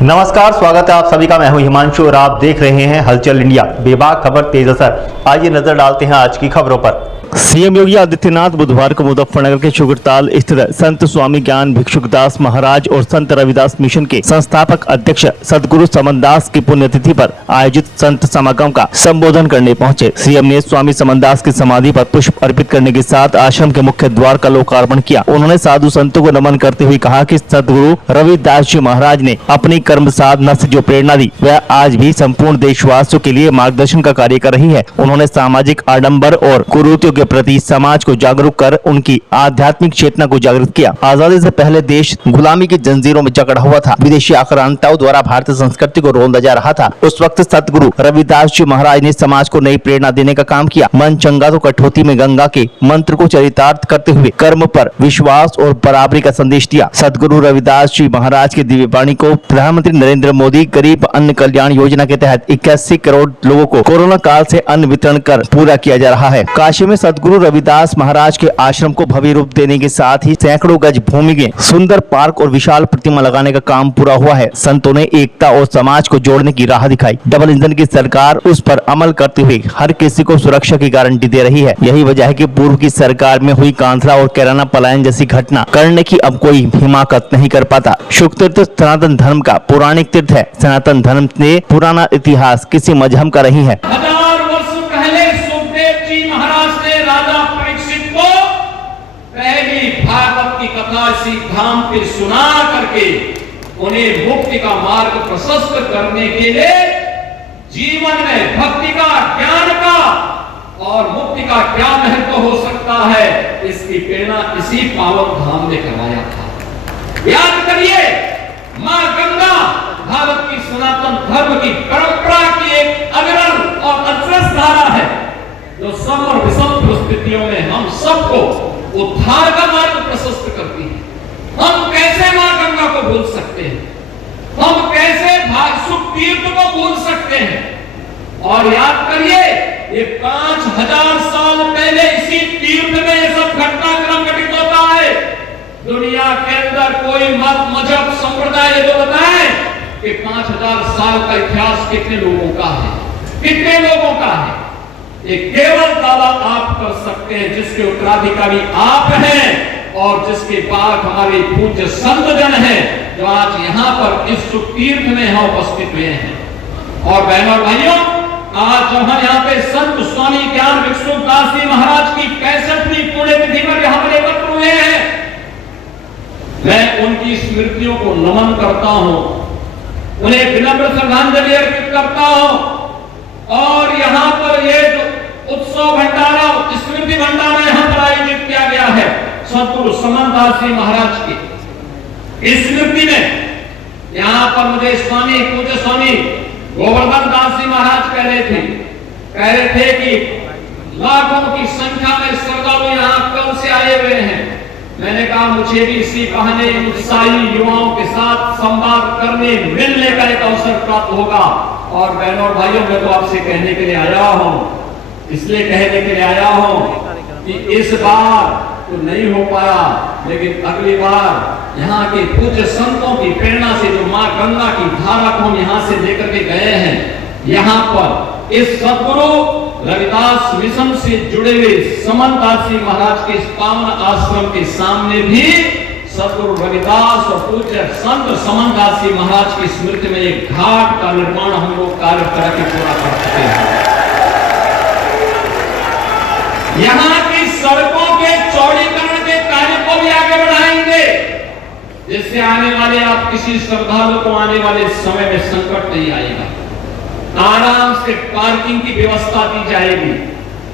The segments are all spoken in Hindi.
नमस्कार, स्वागत है आप सभी का। मैं हूं हिमांशु और आप देख रहे हैं हलचल इंडिया। बेबाक खबर तेज असर। आइए नजर डालते हैं आज की खबरों पर। सीएम योगी आदित्यनाथ बुधवार को मुजफ्फरनगर के शुक्रताल स्थित संत स्वामी ज्ञान भिक्षुकदास महाराज और संत रविदास मिशन के संस्थापक अध्यक्ष सदगुरु समनदास की पुण्यतिथि पर आयोजित संत समागम का संबोधन करने पहुंचे। सीएम ने स्वामी समनदास की समाधि पर पुष्प अर्पित करने के साथ आश्रम के मुख्य द्वार का लोकार्पण किया। उन्होंने साधु संतों को नमन करते हुए कहा कि सदगुरु रविदास जी महाराज ने अपनी कर्म साधना से जो प्रेरणा दी वह आज भी संपूर्ण देशवासियों के लिए मार्गदर्शन का कार्य कर रही है। उन्होंने सामाजिक आडंबर और कुरीतियों के प्रति समाज को जागरूक कर उनकी आध्यात्मिक चेतना को जागृत किया। आजादी से पहले देश गुलामी की जंजीरों में जकड़ा हुआ था। विदेशी आक्रांताओं द्वारा भारतीय संस्कृति को रोंदा जा रहा था। उस वक्त सतगुरु रविदास जी महाराज ने समाज को नई प्रेरणा देने का काम किया। मन चंगा तो कठौती में गंगा के मंत्र को चरितार्थ करते हुए कर्म पर विश्वास और बराबरी का संदेश दिया। सतगुरु रविदास जी महाराज की दिव्य वाणी को प्रधानमंत्री नरेंद्र मोदी गरीब अन्न कल्याण योजना के तहत 81 करोड़ लोगों को कोरोना काल से अन्न वितरण कर पूरा किया जा रहा है। काशी में सतगुरु रविदास महाराज के आश्रम को भव्य रूप देने के साथ ही सैकड़ों गज भूमि में सुंदर पार्क और विशाल प्रतिमा लगाने का काम पूरा हुआ है। संतों ने एकता और समाज को जोड़ने की राह दिखाई। डबल इंजन की सरकार उस पर अमल करते हुए हर किसी को सुरक्षा की गारंटी दे रही है। यही वजह है कि पूर्व की सरकार में हुई कांथरा और कैराना पलायन जैसी घटना करने की अब कोई हिमाकत नहीं कर पाता। शुक तीर्थ सनातन धर्म का पौराणिक तीर्थ है। सनातन धर्म ने पुराना इतिहास किसी मजहब का नहीं है। भागवत की कथा इसी धाम पे सुना करके उन्हें मुक्ति का मार्ग प्रशस्त करने के लिए जीवन में भक्ति का, ज्ञान का और मुक्ति का क्या महत्व हो सकता है, इसकी प्रेरणा इसी पावन धाम ने करवाया था। याद करिए, मां गंगा भारत की सनातन धर्म की परंपरा की एक अग्रणी और अग्रस धारा है, जो सम और विषम परिस्थितियों में हम सबको उद्धार का मार्ग प्रशस्त करती है। हम कैसे मां गंगा को भूल सकते हैं? हम कैसे सुख तीर्थ को भूल सकते हैं? और याद करिए, ये 5000 साल पहले इसी तीर्थ में ये सब घटनाक्रम घटित होता है। दुनिया के अंदर कोई मत, मजहब, संप्रदाय जो बताए कि 5000 साल का इतिहास कितने लोगों का है, कितने लोगों का है, ये केवल दावा आप कर सकते हैं जिसके उत्तराधिकारी आप हैं और जिसके बाद हमारे पूज्य संत जन हैं, जो आज यहाँ पर इस सुख तीर्थ में यहाँ उपस्थित हुए हैं। और बहनों और भाइयों, आज जब हम यहाँ पे संत स्वामी ज्ञान भिक्षुकदास जी महाराज की 65वीं पुण्यतिथि पर यहाँ पर एकत्र हुए हैं, मैं उनकी स्मृतियों को नमन करता हूँ, उन्हें विनम्र श्रद्धांजलि अर्पित करता हूँ। और यहाँ पर ये जो उत्सव भंडारा, स्मृति भंडारा यहाँ पर आयोजित किया गया है सतगुरु समनदास जी महाराज की स्मृति में, यहाँ पर मुझे स्वामी, पूज्य स्वामी गोवर्धन दास जी महाराज कह रहे थे कि लाखों की संख्या में श्रद्धालु यहाँ कल से आए हुए हैं। मैंने कहा मुझे भी इसी बहाने उत्साही युवाओं के साथ संवाद करने, मिलने का एक अवसर प्राप्त होगा। और बहनों और भाइयों, मैं तो आपसे कहने के लिए आया हूं, इसलिए कहने के लिए आया हूं कि इस बार तो नहीं हो पाया, लेकिन अगली बार यहाँ के पूज्य संतों की प्रेरणा से जो मां गंगा की धारा को हम यहाँ से लेकर के गए हैं, यहाँ पर इस सतगुरु रविदास मिशन से जुड़े हुए समनदास जी महाराज के इस पावन आश्रम के सामने भी सतगुरु रविदास और पूज्य संत समनदास जी महाराज की स्मृति में एक घाट का निर्माण हम लोग कार्य करके पूरा कर चुके हैं। यहाँ की सड़कों के चौड़ीकरण के कार्य को भी आगे बढ़ाएंगे, जिससे आने वाले आप किसी श्रद्धालु को आने वाले समय में संकट नहीं आएगा। आराम से पार्किंग की व्यवस्था दी जाएगी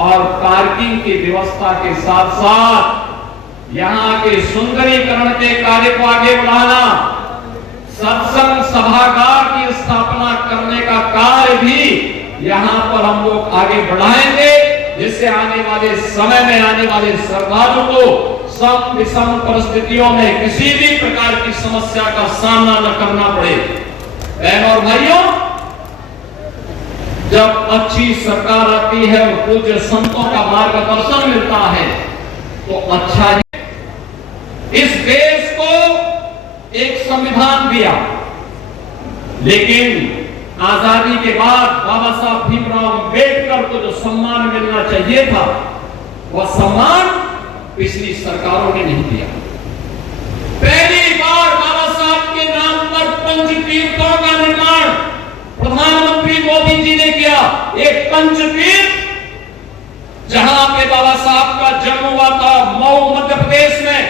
और पार्किंग की व्यवस्था के साथ साथ यहाँ के सुंदरीकरण के कार्य को आगे बढ़ाना, सत्संग सभागार की स्थापना करने का कार्य भी यहाँ पर हम लोग आगे बढ़ाएंगे, जिससे आने वाले समय में आने वाले श्रद्धालु को सम विषम परिस्थितियों में किसी भी प्रकार की समस्या का सामना न करना पड़े। बहनों और भाइयों, जब अच्छी सरकार आती है और पूज्य संतों का मार्गदर्शन मिलता है तो अच्छा ही। इस देश को एक संविधान दिया, लेकिन आजादी के बाद बाबा साहब भीमराव अंबेडकर को जो सम्मान मिलना चाहिए था, वह सम्मान पिछली सरकारों ने नहीं दिया। पहली बार बाबा साहब के नाम पर पंचतीर्थों का निर्माण प्रधानमंत्री मोदी जी ने किया। एक पंचतीर्थ जहां पे बाबा साहब का जन्म हुआ था, मऊ मध्य प्रदेश में,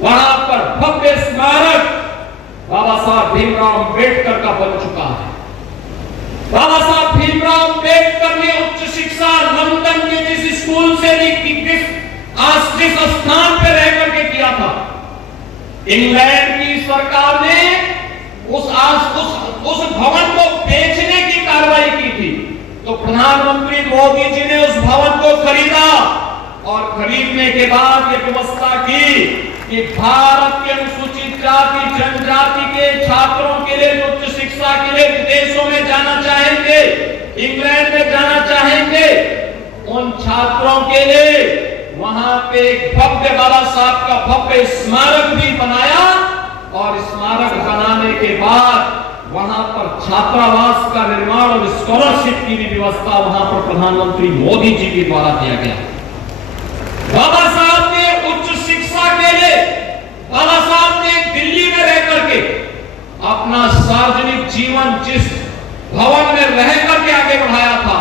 वहां पर भव्य स्मारक बाबा साहब भीमराव अंबेडकर का बन चुका है। बाबा साहब भीमराव अंबेडकर ने उच्च शिक्षा लंदन के जिस स्कूल से जिस स्थान पर रह करके किया था, इंग्लैंड की सरकार ने उस भवन को बेचने की कार्रवाई की थी, तो प्रधानमंत्री मोदी जी ने उस भवन को खरीदा और खरीदने के बाद ये व्यवस्था की कि भारत के अनुसूचित जाति जनजाति के छात्रों के लिए उच्च शिक्षा के लिए विदेशों में जाना चाहेंगे, इंग्लैंड में जाना चाहेंगे, उन छात्रों के लिए वहां पे एक भव्य बाबा साहब का भव्य स्मारक भी बनाया और स्मारक बनाने के बाद वहां पर छात्रावास का निर्माण और स्कॉलरशिप की भी व्यवस्था वहां पर प्रधानमंत्री मोदी जी के द्वारा किया गया। बाबा साहब ने उच्च शिक्षा के लिए, बाबा साहब ने दिल्ली में रह करके अपना सार्वजनिक जीवन जिस भवन में रह करके आगे बढ़ाया था,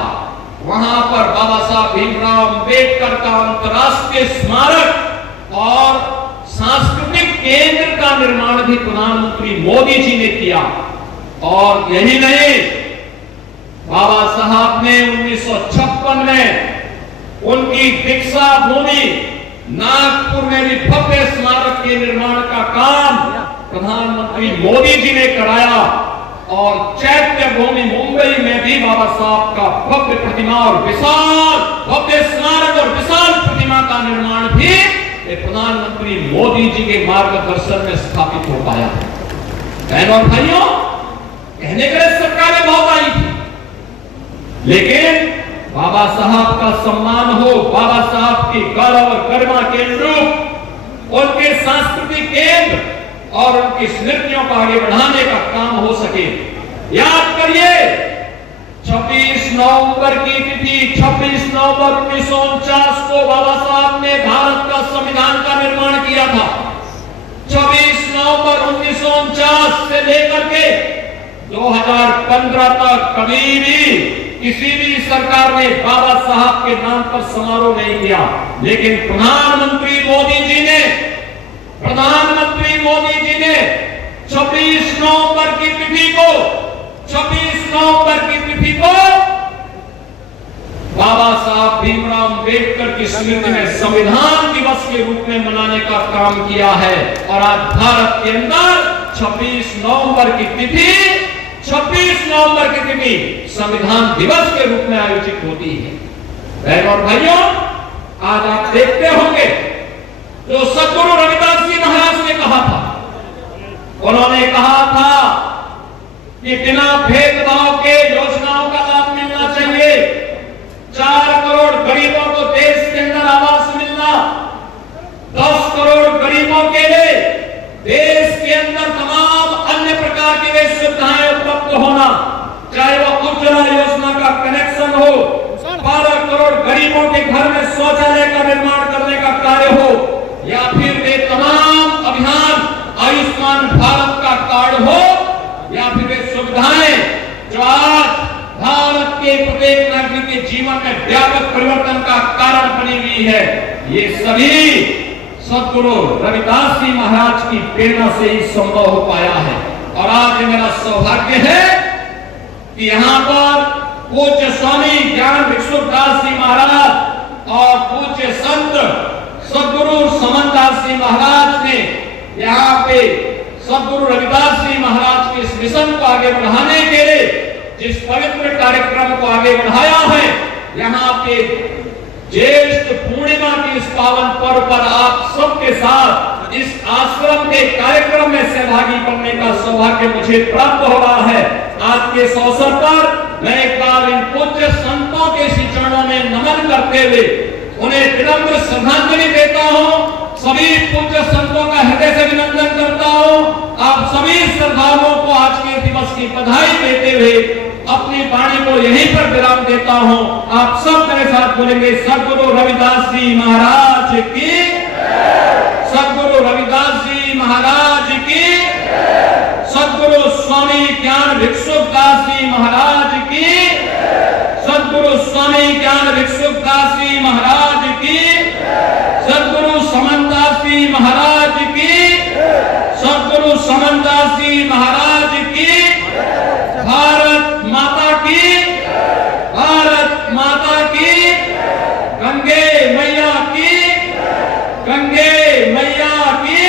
वहां पर बाबा साहब भीमराव अंबेडकर का अंतर्राष्ट्रीय स्मारक और सांस्कृतिक केंद्र का निर्माण भी प्रधानमंत्री मोदी जी ने किया। और यही नहीं, बाबा साहब ने 1956 में उनकी दीक्षा भूमि नागपुर में भी भव्य स्मारक के निर्माण का काम प्रधानमंत्री मोदी जी ने कराया और चैत्य भूमि मुंबई में भी बाबा साहब का भव्य प्रतिमा और विशाल भव्य स्मारक और विशाल प्रतिमा का निर्माण भी प्रधानमंत्री मोदी जी के मार्गदर्शन में स्थापित हो पाया। बहनों और भाइयों, कहने के लिए सरकारें बहुत आई थी, लेकिन बाबा साहब का सम्मान हो, बाबा साहब की गौरव और गरिमा के अनुरूप उनके सांस्कृतिक केंद्र और उनकी स्मृतियों को आगे बढ़ाने का काम हो सके। याद करिए, 26 नवंबर की तिथि 26 नवंबर 1949 को बाबा साहब ने भारत का संविधान का निर्माण किया था। 26 नवंबर 1949 से लेकर के 2015 तक कभी भी किसी भी सरकार ने बाबा साहब के नाम पर समारोह नहीं किया, लेकिन प्रधानमंत्री मोदी जी ने 26 नवंबर की तिथि को बाबा साहब भीमराव अंबेडकर की स्मृति में संविधान दिवस के रूप में मनाने का काम किया है। और आज भारत के अंदर 26 नवंबर की तिथि संविधान दिवस के रूप में आयोजित होती है। बहनों और भाइयों, आज आप देखते होंगे जो सद्गुरु रविदास जी महाराज ने कहा था, उन्होंने कहा था कि बिना भेदभाव के योजनाओं का लाभ मिलना चाहिए। 4 करोड़ गरीबों को देश के अंदर आवास मिलना, 10 करोड़ गरीबों के लिए देश के अंदर तमाम अन्य प्रकार की सुविधाएं उपलब्ध होना, चाहे वो उज्ज्वला योजना का कनेक्शन हो, 12 करोड़ गरीबों के घर में शौचालय का निर्माण करने का कार्य हो, या फिर वे तमाम अभियान आयुष्मान भारत का कार्ड हो, या फिर वे सुविधाएं जो आज भारत के प्रत्येक नागरिक के जीवन में व्यापक परिवर्तन का कारण बनी हुई है, ये सभी सद्गुरु रविदास जी महाराज की प्रेरणा से ही संभव हो पाया है। और आज मेरा सौभाग्य है कि यहाँ पर पूज्य स्वामी ज्ञान भिक्षुदास जी महाराज और पूज्य संत सद्गुरु समनदास जी महाराज ने यहाँ पे सद्गुरु रविदास जी महाराज के इस मिशन को आगे बढ़ाने के लिए जिस पवित्र कार्यक्रम को आगे बढ़ाया है, यहाँ पे ज्येष्ठ पूर्णिमा की इस पावन पर्व पर आप सबके साथ इस आश्रम के कार्यक्रम में सहभागी बनने का सौभाग्य मुझे प्राप्त हो रहा है। आज के इस अवसर पर मैं एक बार इन पूज्य संतों के श्री चरणों में नमन करते हुए उन्हें विनम्र श्रद्धांजलि देता हूँ। सभी पूज्य संतों का हृदय से अभिनंदन करता हूं। आप सभी श्रद्धालुओं को आज के दिवस की बधाई देते हुए अपनी वाणी को यहीं पर विराम देता हूं। आप सब मेरे साथ बोलेंगे, सद्गुरु रविदास जी महाराज की, सद्गुरु रविदास जी महाराज की, सद्गुरु स्वामी ज्ञान भिक्षुदास जी महाराज की, सद्गुरु स्वामी ज्ञान भिक्षुदास जी महाराज की, सद्गुरु समनदास जी महाराज की, सद्गुरु समनदास जी महाराज की। भारत माता की, भारत माता की, गंगे मैया की, गंगे मैया की।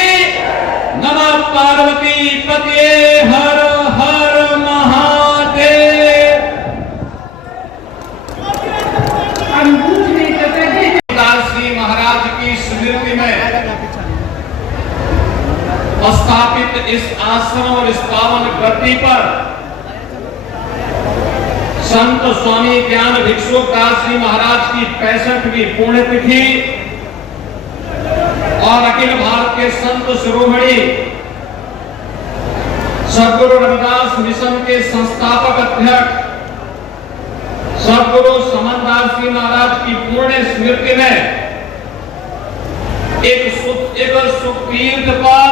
नमः पार्वती पते, हर हर महादेव। रविदास जी महाराज की स्मृति में स्थापित इस आश्रम और इस पावन गद्दी पर संत स्वामी ज्ञान भिक्षुदास जी महाराज की 65वीं पुण्यतिथि और अखिल भारत के संत शिरोमणि सद्गुरु रविदास मिशन के संस्थापक अध्यक्ष सद्गुरु समनदास जी महाराज की पूर्ण स्मृति में एक सुतीर्थ पर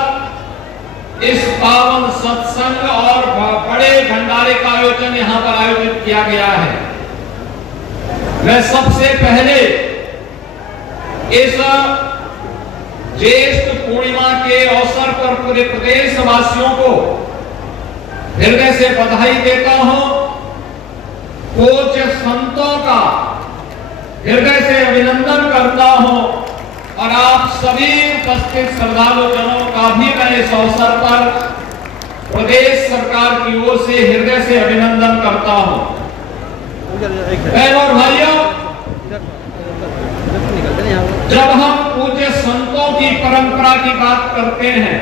इस पावन सत्संग और बड़े भंडारे का आयोजन यहां पर आयोजित किया गया है। मैं सबसे पहले इस ज्येष्ठ पूर्णिमा के अवसर पर पूरे प्रदेशवासियों को हृदय से बधाई देता हूं। पूज्य संतों का हृदय से अभिनंदन करता हूं और आप सभी उपस्थित श्रद्धालु जनों का भी मैं इस अवसर पर प्रदेश सरकार की ओर से हृदय से अभिनंदन करता हूं। बहनों और भाइयों, जब हम पूज्य संतों की परंपरा की बात करते हैं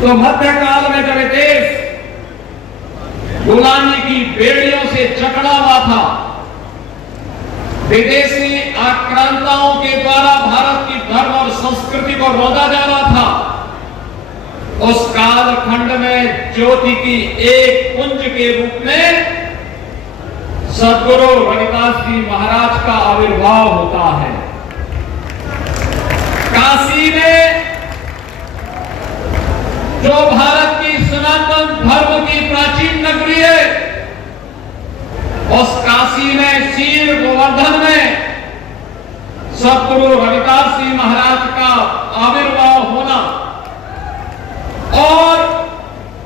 तो मध्यकाल में जब देश गुलामी की बेड़ियों से जकड़ा हुआ था, विदेशी आक्रांताओं के द्वारा भारत की धर्म और संस्कृति को रोधा जा रहा था, उस कालखंड में ज्योति की एक पुंज के रूप में सद्गुरु रविदास जी महाराज का आविर्भाव होता है। काशी में जो भारत की सनातन धर्म की प्राचीन नगरी है, उस काशी में शीर गोवर्धन में सद्गुरु रविदास जी महाराज का आविर्भाव होना और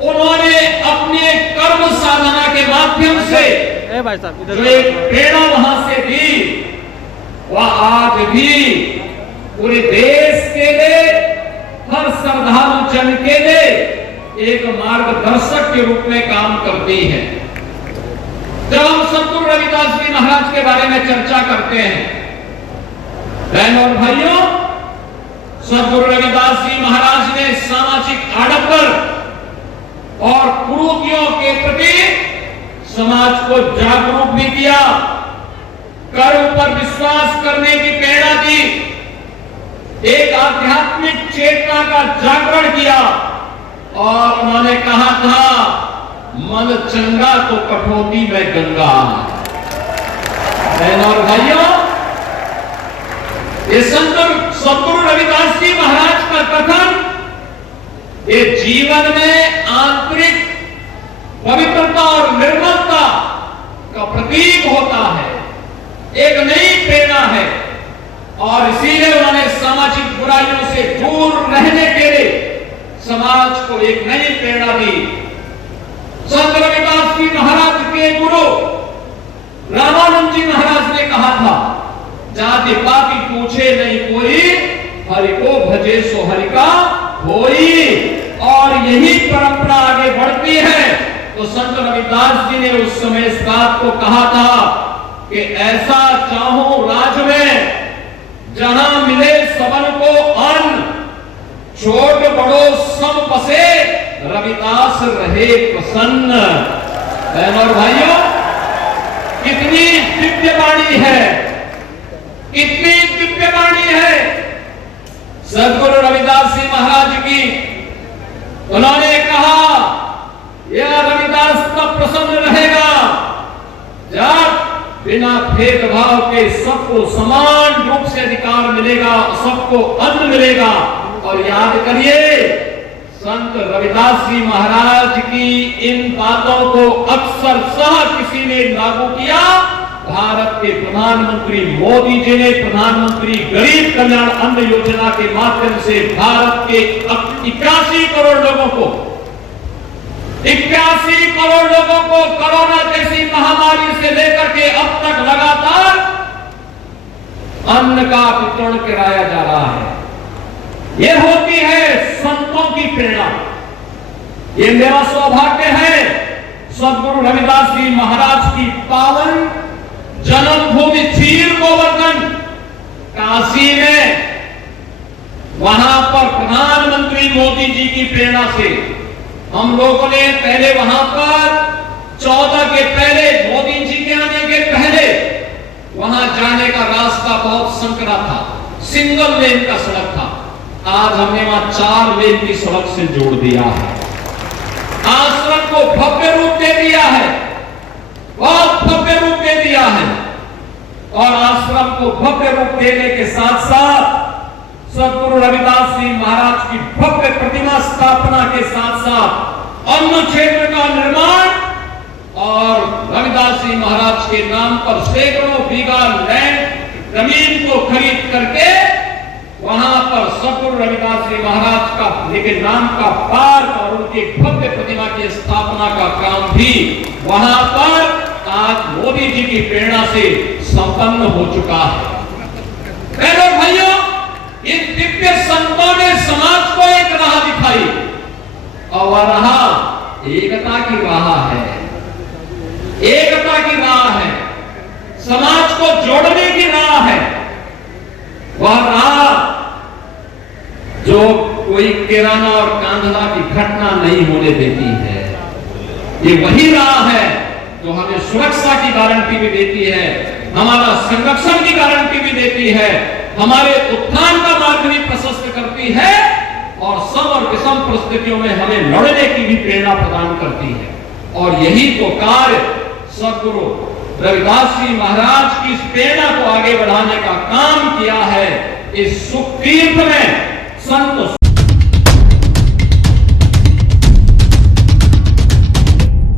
उन्होंने अपने कर्म साधना के माध्यम से जो एक प्रेरणा वहां से दी, वह आज भी पूरे देश के लिए, हर श्रद्धालु जन के लिए एक मार्गदर्शक के रूप में काम करती है। जब हम सद्गुरु रविदास जी महाराज के बारे में चर्चा करते हैं, बहनों और भाइयों, सद्गुरु रविदास जी महाराज ने सामाजिक आडंबर और कुरीतियों के प्रति समाज को जागरूक भी किया, कर्म पर विश्वास करने की प्रेरणा दी, एक आध्यात्मिक चेतना का जागरण किया और उन्होंने कहा था, मन चंगा तो कठौती में गंगा। बहनों और भाइयों, ये सद्गुरु रविदास जी महाराज का कथन ये जीवन में आंतरिक पवित्रता और निर्मलता का प्रतीक होता है, एक नई प्रेरणा है और इसीलिए उन्होंने सामाजिक बुराइयों से दूर रहने के लिए समाज को एक नई प्रेरणा दी। संत रविदास जी महाराज के गुरु रामानंद जी महाराज ने कहा था, जाति पाति पूछे नहीं कोई, हरि को भजे सो हरि का होई। और यही परंपरा आगे बढ़ती है। तो संत रविदास जी ने उस समय इस बात को कहा था कि ऐसा चाहो राज में जहां मिले सबन को अन्न, छोट बड़ो सब बसे, रविदास रहे प्रसन्न। बहनों और भाइयों, कितनी दिव्य वाणी है, कितनी दिव्य वाणी है। सद्गुरु बिना भेदभाव के सबको समान रूप से अधिकार मिलेगा, सबको अन्न मिलेगा। और याद करिए, संत रविदास जी महाराज की इन बातों को अक्सर किसी ने लागू किया। भारत के प्रधानमंत्री मोदी जी ने प्रधानमंत्री गरीब कल्याण अन्न योजना के माध्यम से भारत के 81 करोड़ लोगों को 81 करोड़ लोगों को कोरोना जैसी महामारी से लेकर के अब तक लगातार अन्न का वितरण कराया जा रहा है। यह होती है संतों की प्रेरणा। ये मेरा सौभाग्य है सदगुरु रविदास जी महाराज की पावन जन्मभूमि चीर गोवर्धन काशी में, वहां पर प्रधानमंत्री मोदी जी की प्रेरणा से हम लोगों ने पहले वहां पर 14 के पहले, मोदी जी के आने के पहले वहां जाने का रास्ता बहुत संकरा था, सिंगल लेन का सड़क था। आज हमने वहां 4 लेन की सड़क से जोड़ दिया है। आश्रम को भव्य रूप दे दिया है, बहुत भव्य रूप दे दिया है। और आश्रम को भव्य रूप देने के साथ साथ सदगुरु रविदास जी महाराज की भव्य प्रतिमा स्थापना के साथ साथ अन्न क्षेत्र का निर्माण और रविदास जी महाराज के नाम पर सैकड़ों बीघा लैंड जमीन को खरीद करके वहां पर सदगुरु रविदास जी महाराज का लेकिन नाम का पार्क और उनकी भव्य प्रतिमा की स्थापना का काम भी वहां पर आज मोदी जी की प्रेरणा से संपन्न हो चुका है। बहनों भाइयों, इन दिव्य संतों ने समाज को एक राह दिखाई और वह राह एकता की राह है। एकता की राह है, समाज को जोड़ने की राह है। वह राह जो कोई किराना और कांधला की घटना नहीं होने देती है। ये वही राह है जो हमें सुरक्षा की गारंटी भी देती है, हमारा संरक्षण की गारंटी भी देती है, हमारे उत्थान का मार्ग भी प्रशस्त करती है और सब और विषम परिस्थितियों में हमें लड़ने की भी प्रेरणा प्रदान करती है। और यही तो कार्य सदगुरु रविदास जी महाराज की इस प्रेरणा को आगे बढ़ाने का काम किया है। इस सुख तीर्थ में संत